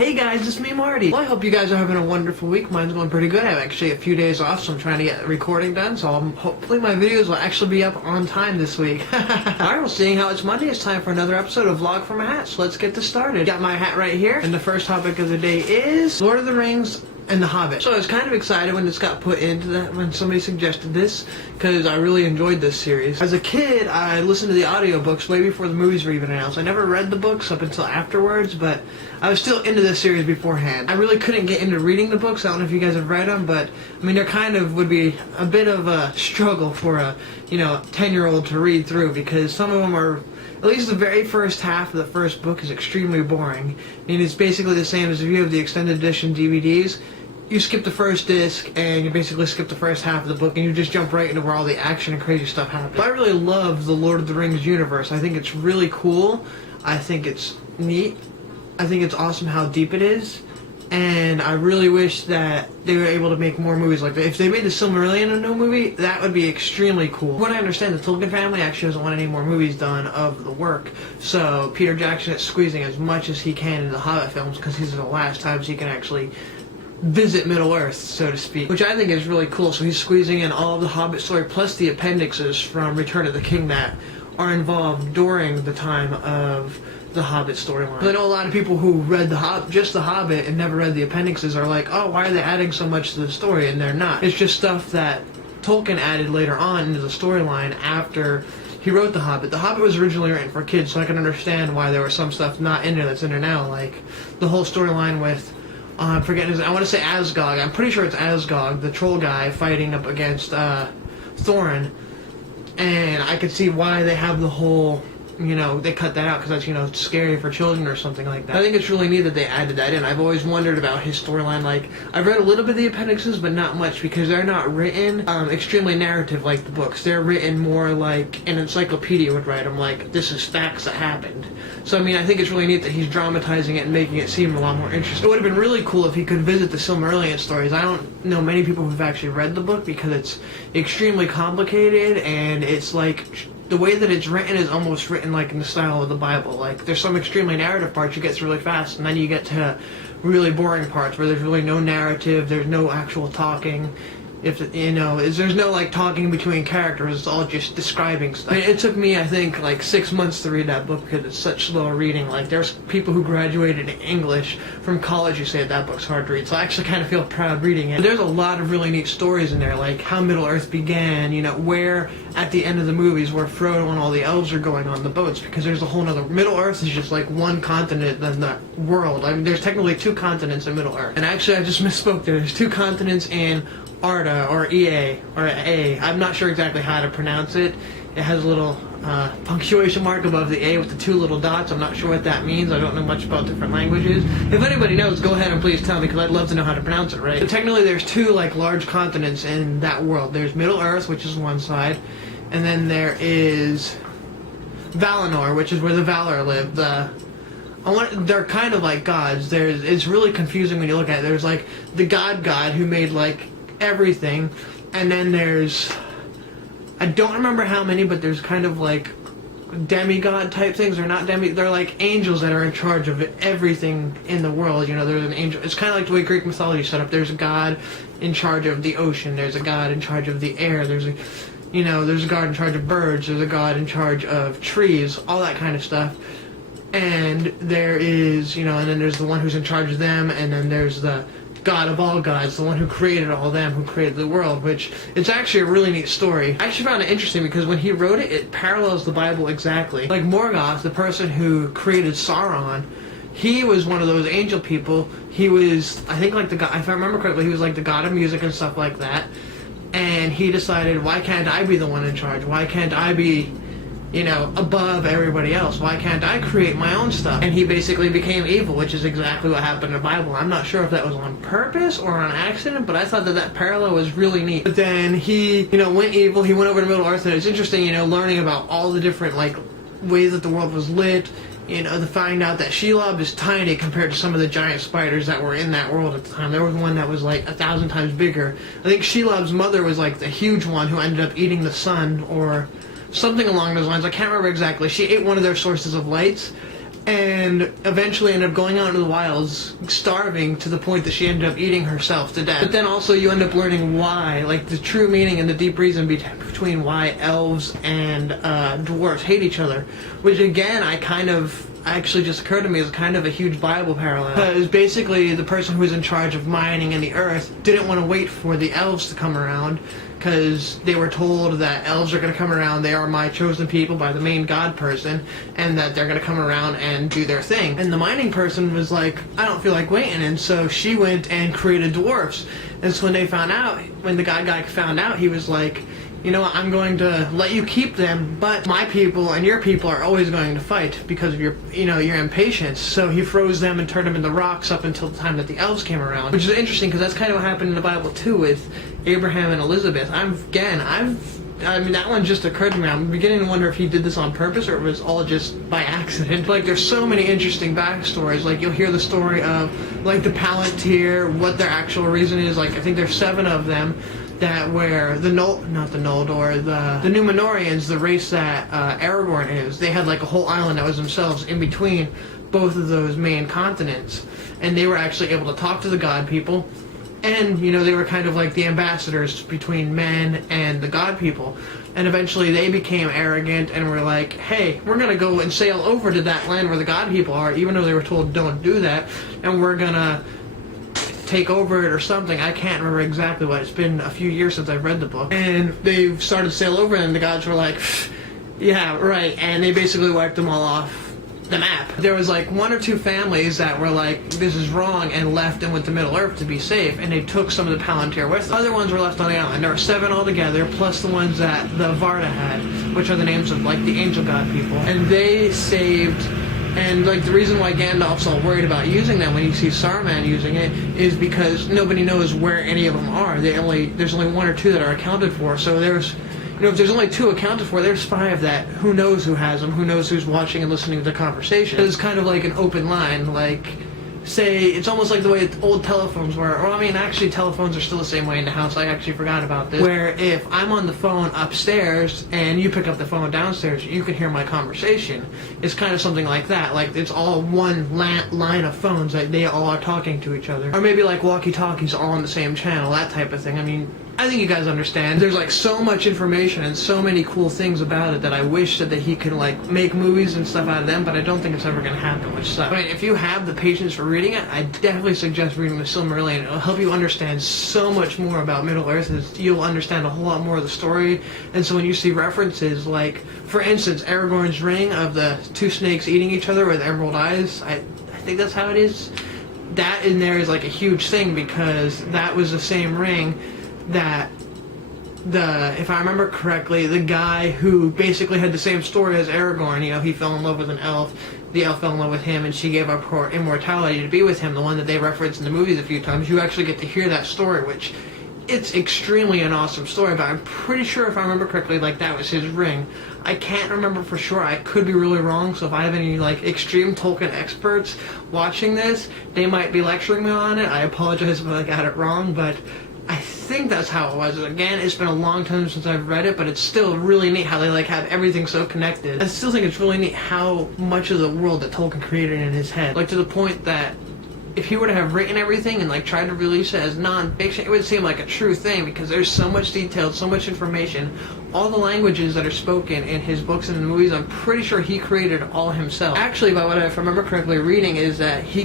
Hey guys, it's me Marty. Well, I hope you guys are having a wonderful week. Mine's going pretty good. I have actually a few days off, so I'm trying to get recording done, so hopefully my videos will actually be up on time this week. Alright, well, seeing how it's Monday, it's time for another episode of Vlog from a Hat, so let's get this started. Got my hat right here, and the first topic of the day is Lord of the Rings and The Hobbit. So I was kind of excited when this got put into that, when somebody suggested this, because I really enjoyed this series. As a kid, I listened to the audiobooks way before the movies were even announced. I never read the books up until afterwards, but I was still into this series beforehand. I really couldn't get into reading the books. I don't know if you guys have read them, but I mean, they're kind of would be a bit of a struggle for a 10-year-old to read through, because some of them are, at least the very first half of the first book is extremely boring. I mean, it's basically the same as if you have the extended edition DVDs. You skip the first disc, and you basically skip the first half of the book, and you just jump right into where all the action and crazy stuff happens. But I really love the Lord of the Rings universe. I think it's really cool. I think it's neat. I think it's awesome how deep it is. And I really wish that they were able to make more movies like that. If they made the Silmarillion a new movie, that would be extremely cool. What I understand, the Tolkien family actually doesn't want any more movies done of the work. So Peter Jackson is squeezing as much as he can in the Hobbit films, because these are the last times he can actually visit Middle-earth, so to speak, which I think is really cool. So he's squeezing in all of the Hobbit story plus the appendixes from Return of the King that are involved during the time of the Hobbit storyline. I know a lot of people who read just the Hobbit and never read the appendixes are like, oh, why are they adding so much to the story? And they're not. It's just stuff that Tolkien added later on into the storyline after he wrote The Hobbit. The Hobbit was originally written for kids, so I can understand why there was some stuff not in there that's in there now, like the whole storyline with I'm forgetting his name. I want to say Asgog. I'm pretty sure it's Asgog, the troll guy fighting up against Thorin. And I could see why they have the whole, they cut that out because that's, scary for children or something like that. I think it's really neat that they added that in. I've always wondered about his storyline. Like, I've read a little bit of the appendices, but not much, because they're not written extremely narrative like the books. They're written more like an encyclopedia would write them, like, this is facts that happened. So, I mean, I think it's really neat that he's dramatizing it and making it seem a lot more interesting. It would have been really cool if he could visit the Silmarillion stories. I don't know many people who've actually read the book, because it's extremely complicated, and it's like, the way that it's written is almost written like in the style of the Bible. Like, there's some extremely narrative parts you get through really fast, and then you get to really boring parts where there's really no narrative, there's no actual talking. There's no like talking between characters, it's all just describing stuff. I mean, it took me, I think, like 6 months to read that book because it's such slow reading. Like, there's people who graduated in English from college who say that book's hard to read, so I actually kind of feel proud reading it. But there's a lot of really neat stories in there, like how Middle-earth began, where at the end of the movies where Frodo and all the elves are going on the boats, because there's a whole nother, Middle-earth is just like one continent in the world. I mean, there's technically 2 continents in Middle-earth. And actually, I just misspoke there. There's 2 continents in Arda, or EA, or A. I'm not sure exactly how to pronounce it. It has a little punctuation mark above the A with the 2 little dots. I'm not sure what that means. I don't know much about different languages. If anybody knows, go ahead and please tell me, because I'd love to know how to pronounce it right. But technically, there's 2 like large continents in that world. There's Middle-earth, which is one side, and then there is Valinor, which is where the Valar live. They're kind of like gods. It's really confusing when you look at it. There's like the god who made like everything, and then there's, I don't remember how many, but there's kind of like demigod type things. They're like angels that are in charge of everything in the world. There's an angel. It's kind of like the way Greek mythology is set up. There's a god in charge of the ocean, there's a god in charge of the air, there's a god in charge of birds, there's a god in charge of trees, all that kind of stuff. And there is, and then there's the one who's in charge of them, and then there's the God of all gods, the one who created all them, who created the world, which it's actually a really neat story. I actually found it interesting because when he wrote it, it parallels the Bible exactly. Like Morgoth, the person who created Sauron, he was one of those angel people. He was, I think, like the god, if I remember correctly, he was like the god of music and stuff like that. And he decided, why can't I be the one in charge? Why can't I be, above everybody else? Why can't I create my own stuff? And he basically became evil, which is exactly what happened in the Bible. I'm not sure if that was on purpose or on accident, but I thought that parallel was really neat. But then he, went evil. He went over to Middle-earth, and it's interesting, learning about all the different, like, ways that the world was lit. To find out that Shelob is tiny compared to some of the giant spiders that were in that world at the time. There was one that was like 1,000 times bigger. I think Shelob's mother was like the huge one who ended up eating the sun, or something along those lines. I can't remember exactly. She ate one of their sources of lights, and eventually ended up going out into the wilds, starving to the point that she ended up eating herself to death. But then also you end up learning why, like the true meaning and the deep reason between why elves and dwarves hate each other, which again actually just occurred to me as kind of a huge Bible parallel. Because basically the person who was in charge of mining in the earth didn't want to wait for the elves to come around, because they were told that elves are going to come around, they are my chosen people by the main god person, and that they're going to come around and do their thing. And the mining person was like, I don't feel like waiting, and so she went and created dwarfs. And so when the god guy found out, he was like, you know what, I'm going to let you keep them, but my people and your people are always going to fight because of your impatience. So he froze them and turned them into rocks up until the time that the elves came around, which is interesting because that's kind of what happened in the Bible too with Abraham and Elizabeth. I mean, that one just occurred to me. I'm beginning to wonder if he did this on purpose or if it was all just by accident. Like, there's so many interesting backstories. Like, you'll hear the story of, like, the Palantir, what their actual reason is. Like, I think there's 7 of them that were the Numenorians, the race that Aragorn is. They had, like, a whole island that was themselves in between both of those main continents. And they were actually able to talk to the god people. And, you know, they were kind of like the ambassadors between men and the god people. And eventually they became arrogant and were like, hey, we're going to go and sail over to that land where the god people are, even though they were told don't do that, and we're going to take over it or something. I can't remember exactly what. It's been a few years since I've read the book. And they started to sail over, and the gods were like, yeah, right. And they basically wiped them all off the map. There was like 1 or 2 families that were like, this is wrong, and left and went to Middle Earth to be safe, and they took some of the Palantir with them. Other ones were left on the island. There were 7 altogether, plus the ones that the Varda had, which are the names of like the angel god people. And they saved, and like the reason why Gandalf's all worried about using them when he sees Saruman using it is because nobody knows where any of them are. There's only 1 or 2 that are accounted for, so there's, you know, if there's only 2 accounted for, there's 5 that who knows who has them, who knows who's watching and listening to the conversation. It's kind of like an open line, like, say, it's almost like the way old telephones were, or I mean, actually telephones are still the same way in the house. I actually forgot about this, where if I'm on the phone upstairs and you pick up the phone downstairs, you can hear my conversation. It's kind of something like that, like it's all one line of phones that they all are talking to each other, or maybe like walkie-talkies all on the same channel, that type of thing. I mean, I think you guys understand. There's like so much information and so many cool things about it that I wish that he could like make movies and stuff out of them, but I don't think it's ever going to happen, which sucks. I mean, if you have the patience for reading it, I definitely suggest reading the Silmarillion. It'll help you understand so much more about Middle Earth. You'll understand a whole lot more of the story, and so when you see references like, for instance, Aragorn's ring of the 2 snakes eating each other with emerald eyes, I think that's how it is. That in there is like a huge thing, because that was the same ring that if I remember correctly, the guy who basically had the same story as Aragorn, you know, he fell in love with an elf, the elf fell in love with him, and she gave up her immortality to be with him, the one that they referenced in the movies a few times. You actually get to hear that story, which, it's extremely an awesome story, but I'm pretty sure, if I remember correctly, like, that was his ring. I can't remember for sure. I could be really wrong, so if I have any, like, extreme Tolkien experts watching this, they might be lecturing me on it. I apologize if I got it wrong, but I think that's how it was. Again, it's been a long time since I've read it, but it's still really neat how they like have everything so connected. I still think it's really neat how much of the world that Tolkien created in his head. Like, to the point that if he were to have written everything and like tried to release it as non-fiction, it would seem like a true thing, because there's so much detail, so much information. All the languages that are spoken in his books and in the movies, I'm pretty sure he created all himself. Actually, by what I remember correctly reading, is that he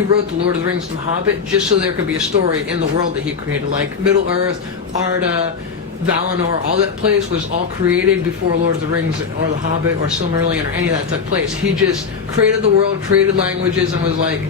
wrote The Lord of the Rings and The Hobbit just so there could be a story in the world that he created. Like Middle Earth, Arda, Valinor, all that place was all created before Lord of the Rings or The Hobbit or Silmarillion or any of that took place. He just created the world, created languages, and was like,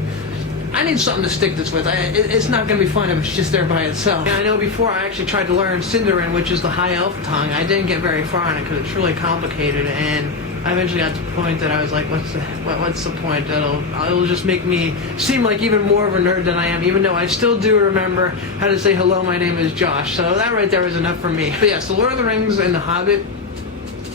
I need something to stick this with. It's not going to be fun if it's just there by itself. And I know before I actually tried to learn Sindarin, which is the High Elf tongue, I didn't get very far on it because it's really complicated, and I eventually got to the point that I was like, what's the point? It'll just make me seem like even more of a nerd than I am, even though I still do remember how to say hello, my name is Josh. So that right there was enough for me. But yes, The Lord of the Rings and The Hobbit,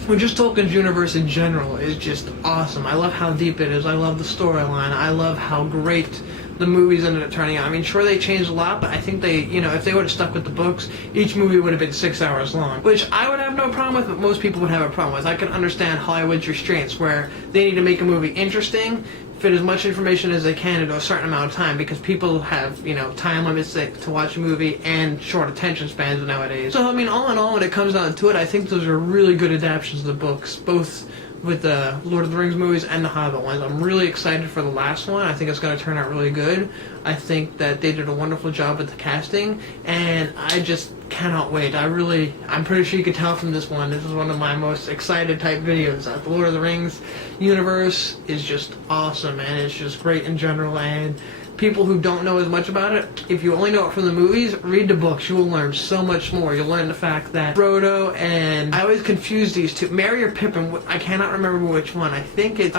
well, just Tolkien's universe in general is just awesome. I love how deep it is. I love the storyline. I love how great the movies ended up turning out. I mean, sure, they changed a lot, but I think they, you know, if they would have stuck with the books, each movie would have been 6 hours long, which I would have no problem with, but most people would have a problem with. I can understand Hollywood's restraints, where they need to make a movie interesting, fit as much information as they can into a certain amount of time, because people have, you know, time limits to watch a movie and short attention spans nowadays. So, I mean, all in all, when it comes down to it, I think those are really good adaptations of the books, both with the Lord of the Rings movies and the Hobbit ones. I'm really excited for the last one. I think it's going to turn out really good. I think that they did a wonderful job with the casting, and I just cannot wait. I'm pretty sure you could tell from this one, this is one of my most excited type videos. The Lord of the Rings universe is just awesome, and it's just great in general, and people who don't know as much about it, if you only know it from the movies, read the books. You will learn so much more. You'll learn the fact that Frodo and... I always confuse these two. Merry or Pippin, I cannot remember which one. I think it's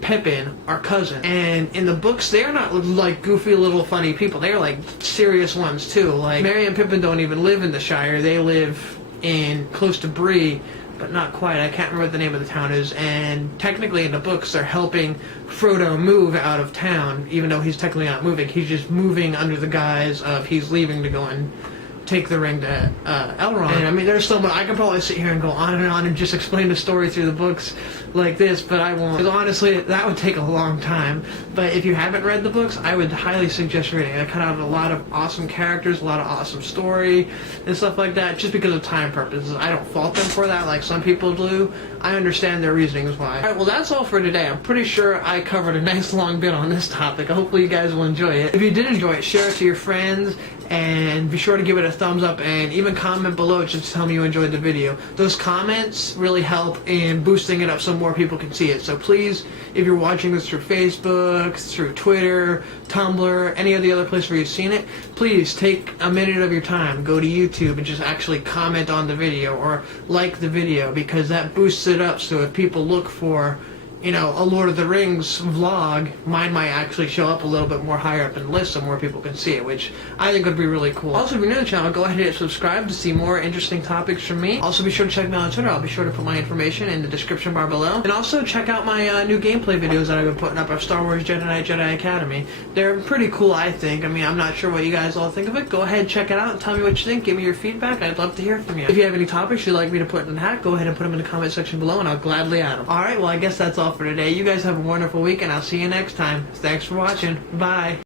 Pippin, are cousins. And in the books, they're not like goofy little funny people. They're like serious ones too. Like, Merry and Pippin don't even live in the Shire. They live in close to Bree, but not quite. I can't remember what the name of the town is. And technically in the books, they're helping Frodo move out of town, even though he's technically not moving. He's just moving under the guise of he's leaving to go and take the ring to Elrond. And I mean, there's so much. I could probably sit here and go on and just explain the story through the books like this, but I won't. Because honestly, that would take a long time. But if you haven't read the books, I would highly suggest reading it. I cut out a lot of awesome characters, a lot of awesome story, and stuff like that, just because of time purposes. I don't fault them for that like some people do. I understand their reasonings why. Alright, well, that's all for today. I'm pretty sure I covered a nice long bit on this topic. Hopefully you guys will enjoy it. If you did enjoy it, share it to your friends, and be sure to give it a thumbs up, and even comment below just to tell me you enjoyed the video. Those comments really help in boosting it up so more people can see it. So please, if you're watching this through Facebook, through Twitter, Tumblr, any of the other places where you've seen it, please take a minute of your time, go to YouTube and just actually comment on the video or like the video, because that boosts it up. So if people look for, you know, a Lord of the Rings vlog, mine might actually show up a little bit more higher up in the list so more people can see it, which I think would be really cool. Also, if you're new to the channel, go ahead and hit subscribe to see more interesting topics from me. Also, be sure to check me out on Twitter. I'll be sure to put my information in the description bar below. And also, check out my new gameplay videos that I've been putting up of Star Wars Jedi Knight Jedi Academy. They're pretty cool, I think. I mean, I'm not sure what you guys all think of it. Go ahead and check it out and tell me what you think. Give me your feedback. I'd love to hear from you. If you have any topics you'd like me to put in the hat, go ahead and put them in the comment section below, and I'll gladly add them. Alright, well, I guess that's all for today. You guys have a wonderful week, and I'll see you next time. Thanks for watching. Bye.